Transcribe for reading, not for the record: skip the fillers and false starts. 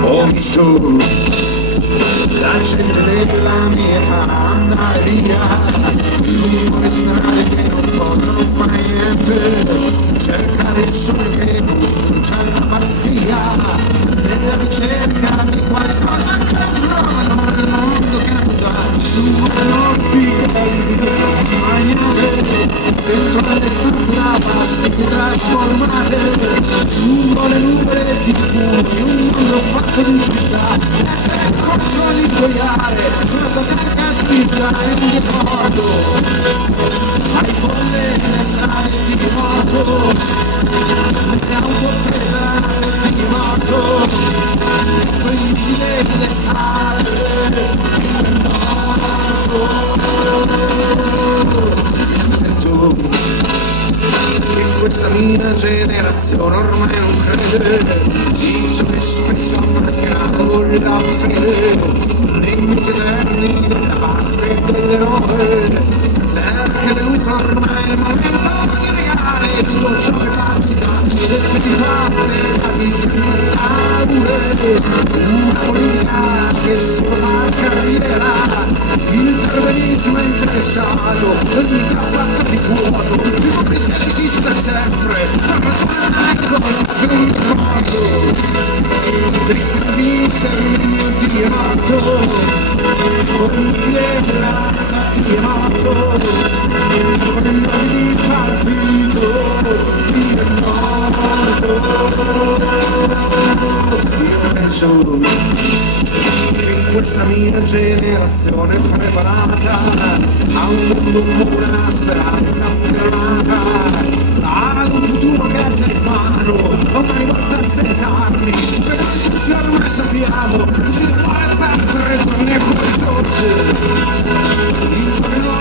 Ho visto la gente della mia età andare via lungo le strade che non portano mai niente, cercare il sole che conduce la pazzia, nella ricerca di qualcosa che non trovano nel mondo che hanno già, lungo le notti che non sono mai niente, dentro le stanze da pasti trasformate, lungo le nuvole di fumo di un mondo fatto di città, essere contro l'ingoiare, questa secca spinta è un ricordo, ai bolle le strade di morto, le auto pesate di morto, quelli dell'estate di morto. E tu, in questa mia generazione ormai non crede, dice che spesso ha mascherato con la fede nei miti eterni della patria e dell'eroe, perché è venuto ormai il momento di negare tutto ciò che falsità e di parte la vita una politica che si fa carriera, il terrorismo è interessato, vita fatta di vuoto, più cristianista sempre, per ragione con un ricordo, interviste il mio Dio morto, con mille razza di morto, con il nome di partito, Dio è morto. Io penso che in questa mia generazione preparata a un mondo, una speranza pirata, ad un futuro che ha già in mano, una rivolta senza armi, per tutti ormai sappiamo che si vuole battere giorni e poi sorge, il giorno